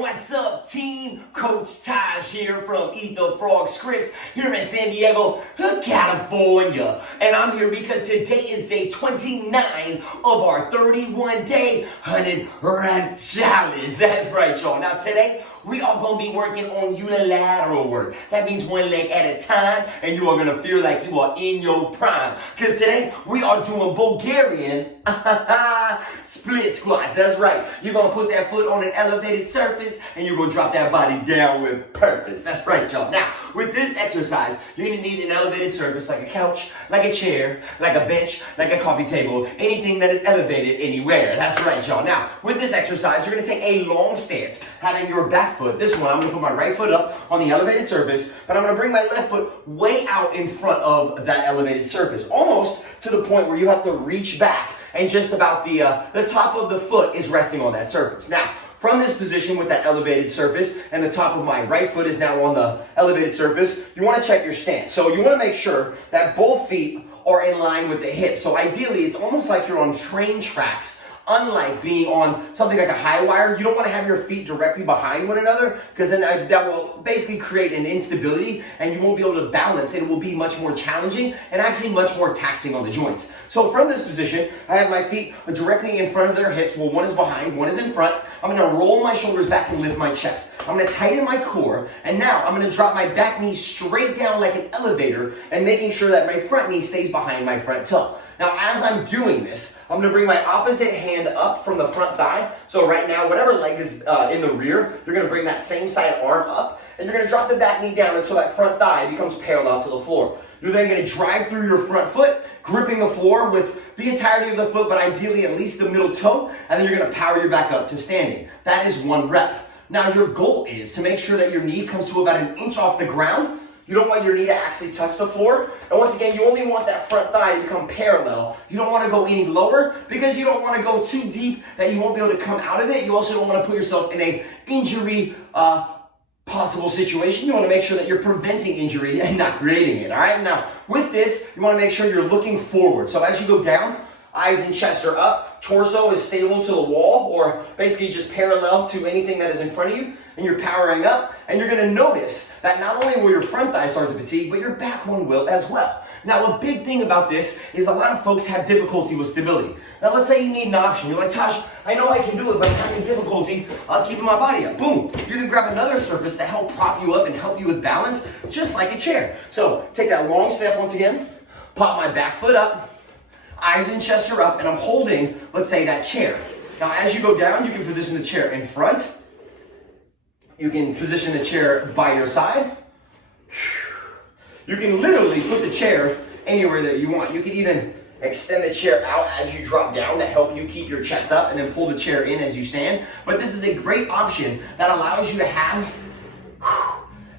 What's up, team? Coach Taj here from ETFF Scripps here in San Diego, California. And I'm here because today is day 29 of our 31-day 100-rep challenge. That's right, y'all. Now, today, we are going to be working on unilateral work. That means one leg at a time, and you are going to feel like you are in your prime. Because today, we are doing Bulgarian split squats. That's right. You're going to put that foot on an elevated surface, and you're going to drop that body down with purpose. That's right, y'all. Now, with this exercise, you're going to need an elevated surface like a couch, like a chair, like a bench, like a coffee table, anything that is elevated anywhere. That's right, y'all. Now, with this exercise, you're going to take a long stance, having your back foot. This one, I'm going to put my right foot up on the elevated surface, but I'm going to bring my left foot way out in front of that elevated surface, almost to the point where you have to reach back and just about the top of the foot is resting on that surface. Now, from this position with that elevated surface and the top of my right foot is now on the elevated surface, you want to check your stance. So you want to make sure that both feet are in line with the hips. So ideally, it's almost like you're on train tracks. Unlike being on something like a high wire, you don't want to have your feet directly behind one another because then that will basically create an instability and you won't be able to balance. It will be much more challenging and actually much more taxing on the joints. So from this position, I have my feet directly in front of their hips. Well, one is behind, one is in front. I'm going to roll my shoulders back and lift my chest. I'm going to tighten my core, and now I'm going to drop my back knee straight down like an elevator and making sure that my front knee stays behind my front toe. Now, as I'm doing this, I'm going to bring my opposite hand up from the front thigh. So right now, whatever leg is in the rear, you're going to bring that same side arm up, and you're going to drop the back knee down until that front thigh becomes parallel to the floor. You're then going to drive through your front foot, gripping the floor with the entirety of the foot, but ideally at least the middle toe, and then you're going to power your back up to standing. That is one rep. Now, your goal is to make sure that your knee comes to about 1 inch off the ground. You don't want your knee to actually touch the floor. And once again, you only want that front thigh to become parallel. You don't want to go any lower because you don't want to go too deep that you won't be able to come out of it. You also don't want to put yourself in a injury possible situation. You want to make sure that you're preventing injury and not creating it, all right? Now, with this, you want to make sure you're looking forward. So as you go down, eyes and chest are up, torso is stable to the wall or basically just parallel to anything that is in front of you, and you're powering up, and you're going to notice that not only will your front thigh start to fatigue, but your back one will as well. Now, a big thing about this is a lot of folks have difficulty with stability. Now, let's say you need an option. You're like, Taj, I know I can do it, but I'm having difficulty keeping my body up. Boom. You can grab another surface to help prop you up and help you with balance, just like a chair. So take that long step once again, pop my back foot up, eyes and chest are up, and I'm holding, let's say, that chair. Now, as you go down, you can position the chair in front. You can position the chair by your side. You can literally put the chair anywhere that you want. You can even extend the chair out as you drop down to help you keep your chest up and then pull the chair in as you stand. But this is a great option that allows you to have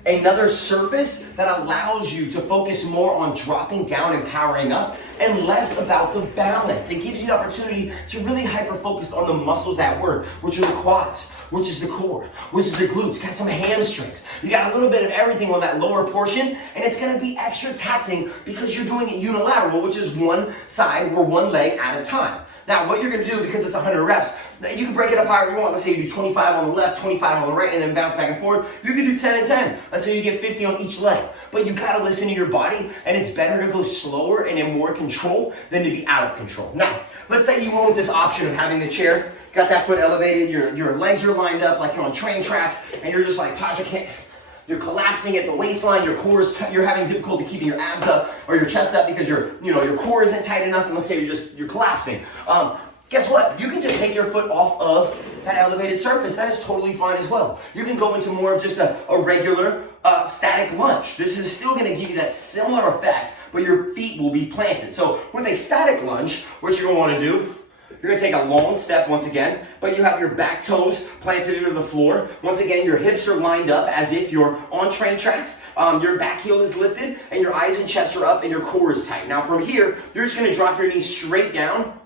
another surface that allows you to focus more on dropping down and powering up and less about the balance. It gives you the opportunity to really hyper-focus on the muscles at work, which are the quads, which is the core, which is the glutes, got some hamstrings. You got a little bit of everything on that lower portion, and it's gonna be extra taxing because you're doing it unilateral, which is one side or one leg at a time. Now, what you're gonna do, because it's 100 reps, you can break it up however you want. Let's say you do 25 on the left, 25 on the right, and then bounce back and forth. You can do 10 and 10 until you get 50 on each leg. But you gotta listen to your body, and it's better to go slower and in more control than to be out of control. Now, let's say you went with this option of having the chair, got that foot elevated, your legs are lined up like you're on train tracks, and you're just like, Taj, I can't. You're collapsing at the waistline, your core is you're having difficulty keeping your abs up or your chest up because your core isn't tight enough, and let's say you're collapsing. Guess what? You can just take your foot off of that elevated surface. That is totally fine as well. You can go into more of just a regular static lunge. This is still going to give you that similar effect, but your feet will be planted. So with a static lunge, what you're going to want to do, you're going to take a long step once again, but you have your back toes planted into the floor. Once again, your hips are lined up as if you're on train tracks. Your back heel is lifted, and your eyes and chest are up, and your core is tight. Now from here, you're just going to drop your knees straight down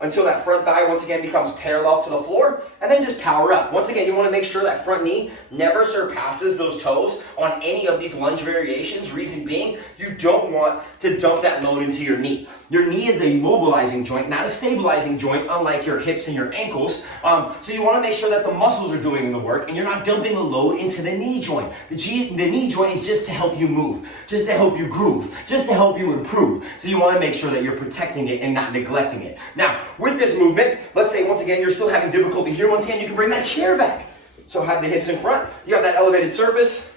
until that front thigh once again becomes parallel to the floor, and then just power up. Once again, you want to make sure that front knee never surpasses those toes on any of these lunge variations. Reason being, you don't want to dump that load into your knee. Your knee is a mobilizing joint, not a stabilizing joint, unlike your hips and your ankles. So you want to make sure that the muscles are doing the work and you're not dumping the load into the knee joint. The knee joint is just to help you move, just to help you groove, just to help you improve. So you want to make sure that you're protecting it and not neglecting it. Now, with this movement, let's say once again, you're still having difficulty here. Once again, you can bring that chair back. So have the hips in front. You have that elevated surface.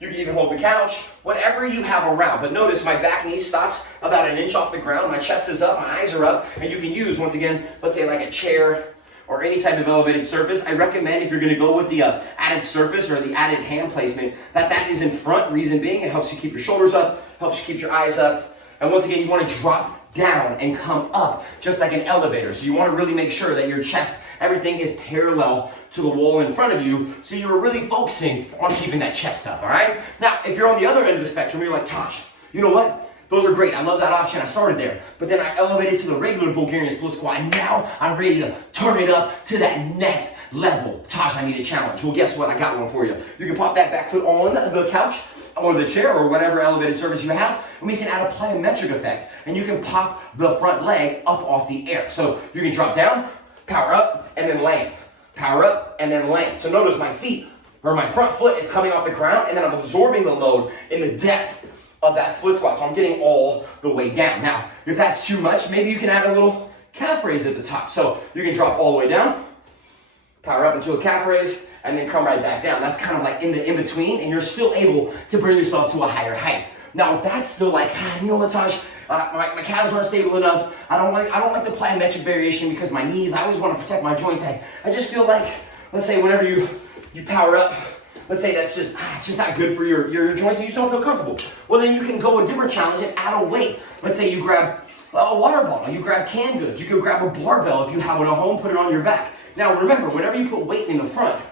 You can even hold the couch, whatever you have around. But notice my back knee stops about an inch off the ground. My chest is up, my eyes are up, and you can use, once again, let's say like a chair or any type of elevated surface. I recommend if you're gonna go with the added surface or the added hand placement, that is in front. Reason being, it helps you keep your shoulders up, helps you keep your eyes up. And once again, you wanna drop down and come up, just like an elevator. So you wanna really make sure that your chest, everything is parallel to the wall in front of you, so you're really focusing on keeping that chest up, all right? Now, if you're on the other end of the spectrum, you're like, Taj, you know what? Those are great, I love that option, I started there. But then I elevated to the regular Bulgarian split squat, and now I'm ready to turn it up to that next level. Taj, I need a challenge. Well, guess what? I got one for you. You can pop that back foot on the couch, or the chair, or whatever elevated surface you have, and we can add a plyometric effect, and you can pop the front leg up off the air. So you can drop down, power up, and then land. Power up, and then land. So notice my feet, or my front foot is coming off the ground, and then I'm absorbing the load in the depth of that split squat. So I'm getting all the way down. Now, if that's too much, maybe you can add a little calf raise at the top. So you can drop all the way down, power up into a calf raise, and then come right back down. That's kind of like in between, and you're still able to bring yourself to a higher height. Now, if that's still like, you know what, Taj, my calves aren't stable enough. I don't like the plyometric variation because my knees, I always want to protect my joints. I just feel like, let's say whenever you power up, let's say that's just, it's just not good for your joints and you just don't feel comfortable. Well, then you can go a different challenge and add a weight. Let's say you grab a water bottle, you grab canned goods, you can grab a barbell if you have one at home, put it on your back. Now remember, whenever you put weight in the front,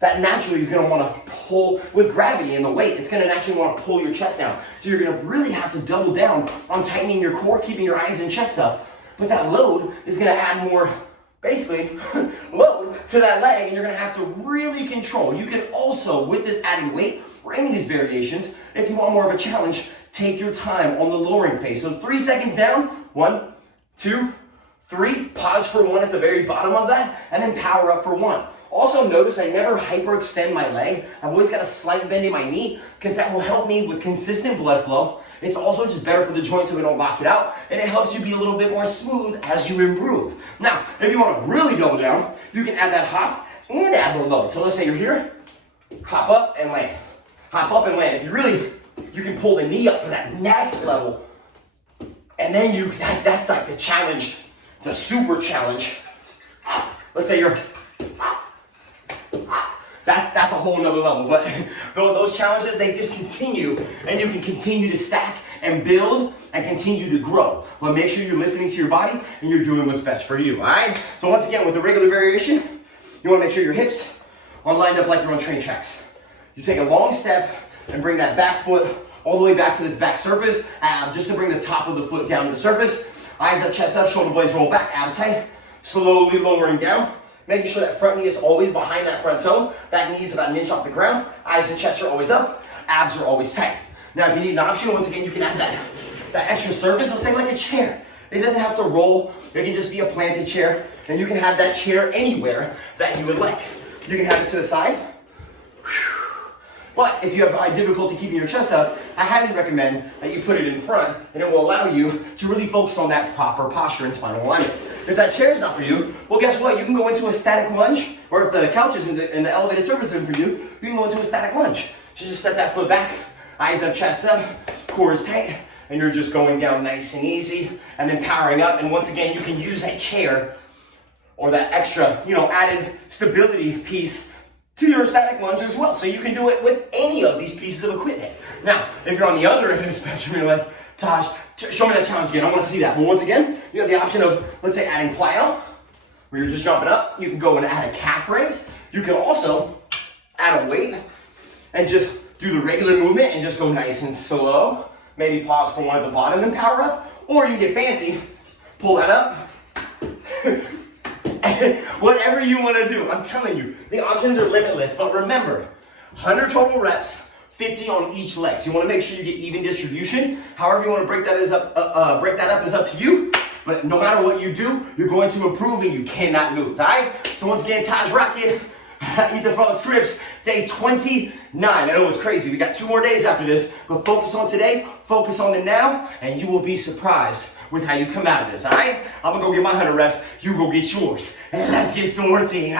that naturally is gonna wanna pull, with gravity and the weight, it's gonna naturally wanna pull your chest down. So you're gonna really have to double down on tightening your core, keeping your eyes and chest up. But that load is gonna add more, basically, load to that leg, and you're gonna have to really control. You can also, with this added weight, or any of these variations, if you want more of a challenge, take your time on the lowering phase. So 3 seconds down, 1, 2, 3, pause for 1 at the very bottom of that, and then power up for 1. Also notice I never hyperextend my leg. I've always got a slight bend in my knee because that will help me with consistent blood flow. It's also just better for the joint so we don't lock it out, and it helps you be a little bit more smooth as you improve. Now, if you want to really double down, you can add that hop and add the load. So let's say you're here, hop up and land. Hop up and land. If you can pull the knee up to that next level, and then that's like the challenge, the super challenge. Let's say you're, that's a whole nother level, but those challenges, they just continue, and you can continue to stack and build and continue to grow. But make sure you're listening to your body and you're doing what's best for you, all right? So once again, with the regular variation, you wanna make sure your hips are lined up like they're on train tracks. You take a long step and bring that back foot all the way back to this back surface, just to bring the top of the foot down to the surface. Eyes up, chest up, shoulder blades roll back, abs tight, slowly lowering down. Making sure that front knee is always behind that front toe. That knee is about an inch off the ground. Eyes and chest are always up. Abs are always tight. Now, if you need an option, once again, you can add that extra surface. Let's say like a chair. It doesn't have to roll. It can just be a planted chair. And you can have that chair anywhere that you would like. You can have it to the side. But if you have difficulty keeping your chest up, I highly recommend that you put it in front, and it will allow you to really focus on that proper posture and spinal alignment. If that chair is not for you, well, guess what? You can go into a static lunge, or if the couch is in the elevated surface isn't for you, you can go into a static lunge. So just step that foot back, eyes up, chest up, core is tight, and you're just going down nice and easy, and then powering up. And once again, you can use that chair or that extra, added stability piece to your static lunge as well. So you can do it with any of these pieces of equipment. Now, if you're on the other end of the spectrum, you're like, Taj, show me that challenge again. I want to see that. But once again, you have the option of, let's say, adding plyo, where you're just jumping up. You can go and add a calf raise. You can also add a weight and just do the regular movement and just go nice and slow. Maybe pause for 1 at the bottom and power up. Or you can get fancy, pull that up. Whatever you want to do, I'm telling you, the options are limitless. But remember, 100 total reps, 50 on each leg. So you want to make sure you get even distribution. However you want to break that up is up to you. But no matter what you do, you're going to improve and you cannot lose, all right? So once again, Taj Rockitt, ETFF Scripps, day 29. I know it's crazy. We got 2 more days after this, but focus on today, focus on the now, and you will be surprised with how you come out of this, all right? I'm going to go get my 100 reps. You go get yours. And let's get sorting.